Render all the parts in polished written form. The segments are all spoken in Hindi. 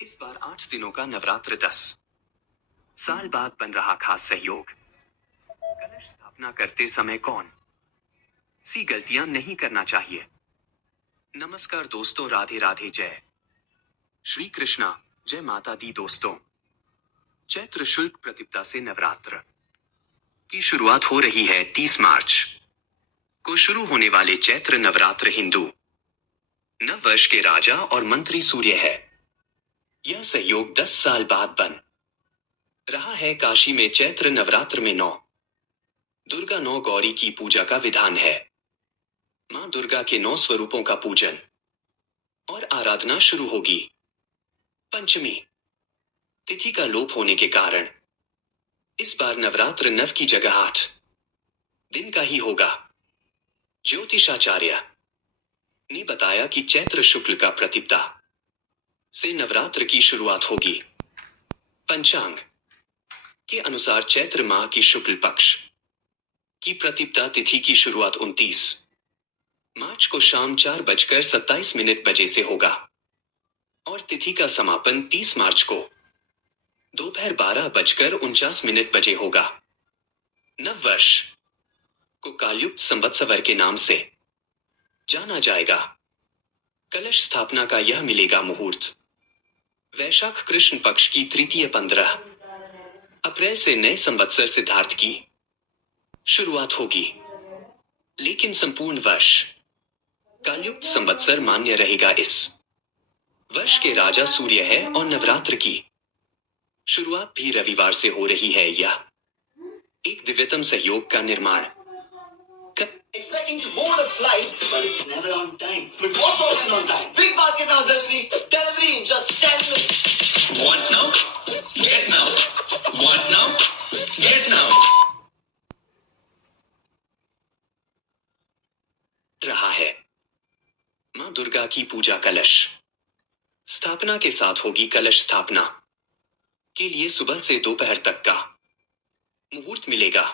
इस बार 8 दिनों का नवरात्र 10 साल बाद बन रहा खास सहयोग। कलश स्थापना करते समय कौन सी गलतियां नहीं करना चाहिए। नमस्कार दोस्तों, राधे राधे, जय श्री कृष्णा, जय माता दी। दोस्तों, चैत्र शुल्क प्रतिपदा से नवरात्र की शुरुआत हो रही है। 30 मार्च को शुरू होने वाले चैत्र नवरात्र हिंदू नव वर्ष के राजा और मंत्री सूर्य है। यह सहयोग 10 साल बाद बन रहा है। काशी में चैत्र नवरात्र में 9 दुर्गा 9 गौरी की पूजा का विधान है। मां दुर्गा के 9 स्वरूपों का पूजन और आराधना शुरू होगी। पंचमी तिथि का लोप होने के कारण इस बार नवरात्र 9 की जगह 8 दिन का ही होगा। ज्योतिषाचार्य ने बताया कि चैत्र शुक्ल का प्रतिपदा से नवरात्र की शुरुआत होगी। पंचांग के अनुसार चैत्र माह की शुक्ल पक्ष की प्रतिपदा तिथि की शुरुआत 29 मार्च को शाम 4:27 बजे से होगा और तिथि का समापन 30 मार्च को दोपहर 12:49 बजे होगा। नव वर्ष को कालयुक्त संवत्सर के नाम से जाना जाएगा। कलश स्थापना का यह मिलेगा मुहूर्त वैशाख कृष्ण पक्ष की तृतीय 15 अप्रैल से नए संवत्सर सिद्धार्थ की शुरुआत होगी, लेकिन संपूर्ण वर्ष कालयुक्त संवत्सर मान्य रहेगा। इस वर्ष के राजा सूर्य है और नवरात्र की शुरुआत भी रविवार से हो रही है। यह एक दिव्यतम सहयोग का निर्माण Expecting to board a flight, but it's never on time. But what's always on time? Big Basket House delivery. Delivery in just 10 minutes. Want now? Get now. Want now? Get now. रहा है। मां दुर्गा की पूजा कलश स्थापना के साथ होगी। कलश स्थापना के लिए सुबह से दोपहर तक का मुहूर्त मिलेगा।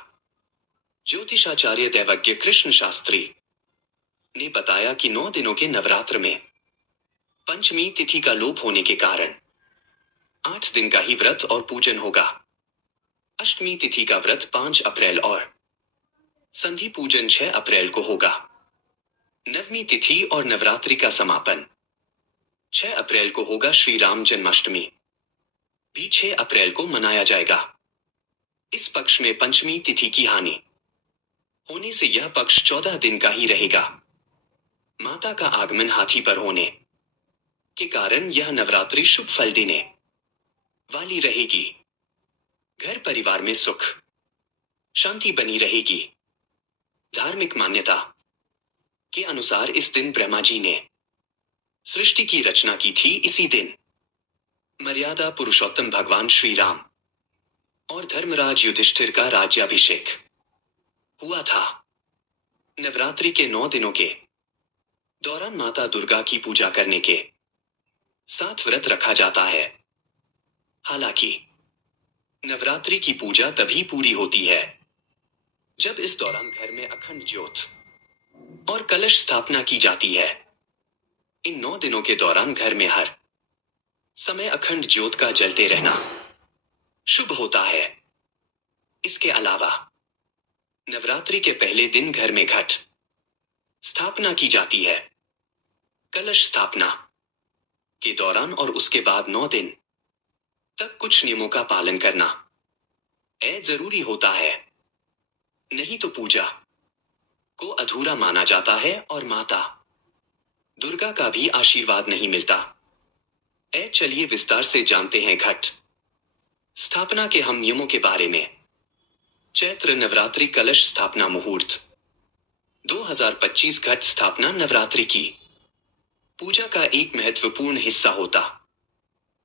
ज्योतिषाचार्य दैवज्ञ कृष्ण शास्त्री ने बताया कि 9 दिनों के नवरात्र में पंचमी तिथि का लोप होने के कारण 8 दिन का ही व्रत और पूजन होगा। अष्टमी तिथि का व्रत 5 अप्रैल और संधि पूजन 6 अप्रैल को होगा। नवमी तिथि और नवरात्रि का समापन 6 अप्रैल को होगा। श्री राम जन्माष्टमी भी 6 अप्रैल को मनाया जाएगा। इस पक्ष में पंचमी तिथि की हानि होने से यह पक्ष 14 दिन का ही रहेगा। माता का आगमन हाथी पर होने के कारण यह नवरात्रि शुभ फल देने वाली रहेगी। घर परिवार में सुख शांति बनी रहेगी। धार्मिक मान्यता के अनुसार इस दिन ब्रह्मा जी ने सृष्टि की रचना की थी। इसी दिन मर्यादा पुरुषोत्तम भगवान श्री राम और धर्मराज युधिष्ठिर का राज्याभिषेक हुआ था। नवरात्रि के 9 दिनों के दौरान माता दुर्गा की पूजा करने के साथ व्रत रखा जाता है। हालांकि नवरात्रि की पूजा तभी पूरी होती है जब इस दौरान घर में अखंड ज्योत और कलश स्थापना की जाती है। इन 9 दिनों के दौरान घर में हर समय अखंड ज्योत का जलते रहना शुभ होता है। इसके अलावा नवरात्रि के पहले दिन घर में घट स्थापना की जाती है। कलश स्थापना के दौरान और उसके बाद 9 दिन तक कुछ नियमों का पालन करना जरूरी होता है, नहीं तो पूजा को अधूरा माना जाता है और माता दुर्गा का भी आशीर्वाद नहीं मिलता। चलिए विस्तार से जानते हैं घट स्थापना के हम नियमों के बारे में। चैत्र नवरात्रि कलश स्थापना मुहूर्त 2025 घट स्थापना नवरात्रि की पूजा का एक महत्वपूर्ण हिस्सा होता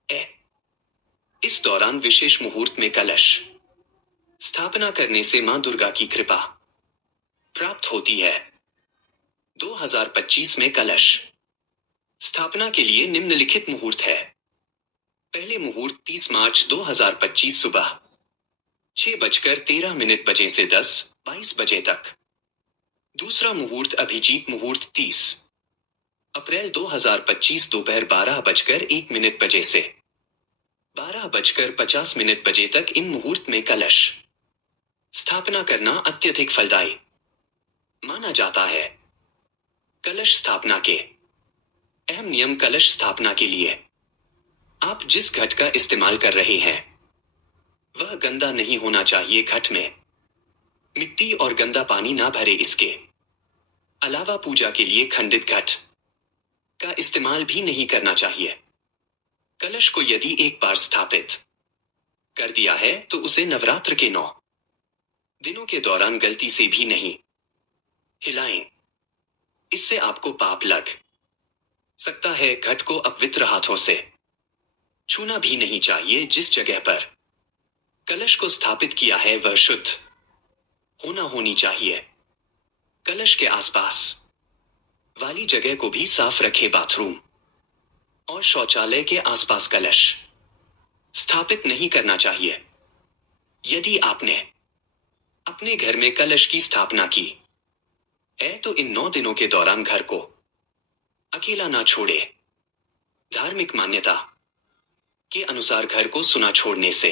है। इस दौरान विशेष मुहूर्त में कलश स्थापना करने से मां दुर्गा की कृपा प्राप्त होती है। 2025 में कलश स्थापना के लिए निम्नलिखित मुहूर्त है। पहले मुहूर्त 30 मार्च 2025 सुबह 6:13 बजे से 10:22 बजे तक। दूसरा मुहूर्त अभिजीत मुहूर्त 30 अप्रैल 2025 दोपहर 12:01 बजे से 12:50 बजे तक इन मुहूर्त में कलश स्थापना करना अत्यधिक फलदायी माना जाता है। कलश स्थापना के अहम नियम। कलश स्थापना के लिए आप जिस घट का इस्तेमाल कर रहे हैं वह गंदा नहीं होना चाहिए। घट में मिट्टी और गंदा पानी ना भरे। इसके अलावा पूजा के लिए खंडित घट का इस्तेमाल भी नहीं करना चाहिए। कलश को यदि एक बार स्थापित कर दिया है तो उसे नवरात्र के 9 दिनों के दौरान गलती से भी नहीं हिलाएं। इससे आपको पाप लग सकता है। घट को अपवित्र हाथों से छूना भी नहीं चाहिए। जिस जगह पर कलश को स्थापित किया है वह शुद्ध होनी चाहिए। कलश के आसपास वाली जगह को भी साफ रखें। बाथरूम और शौचालय के आसपास कलश स्थापित नहीं करना चाहिए। यदि आपने अपने घर में कलश की स्थापना की है तो इन 9 दिनों के दौरान घर को अकेला ना छोड़े। धार्मिक मान्यता के अनुसार घर को सुना छोड़ने से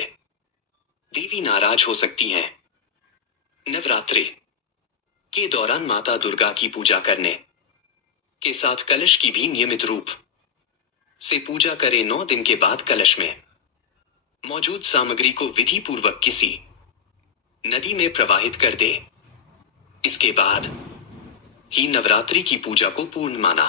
देवी नाराज हो सकती हैं। नवरात्रि के दौरान माता दुर्गा की पूजा करने के साथ कलश की भी नियमित रूप से पूजा करें। 9 दिन के बाद कलश में मौजूद सामग्री को विधि पूर्वक किसी नदी में प्रवाहित कर दे। इसके बाद ही नवरात्रि की पूजा को पूर्ण माना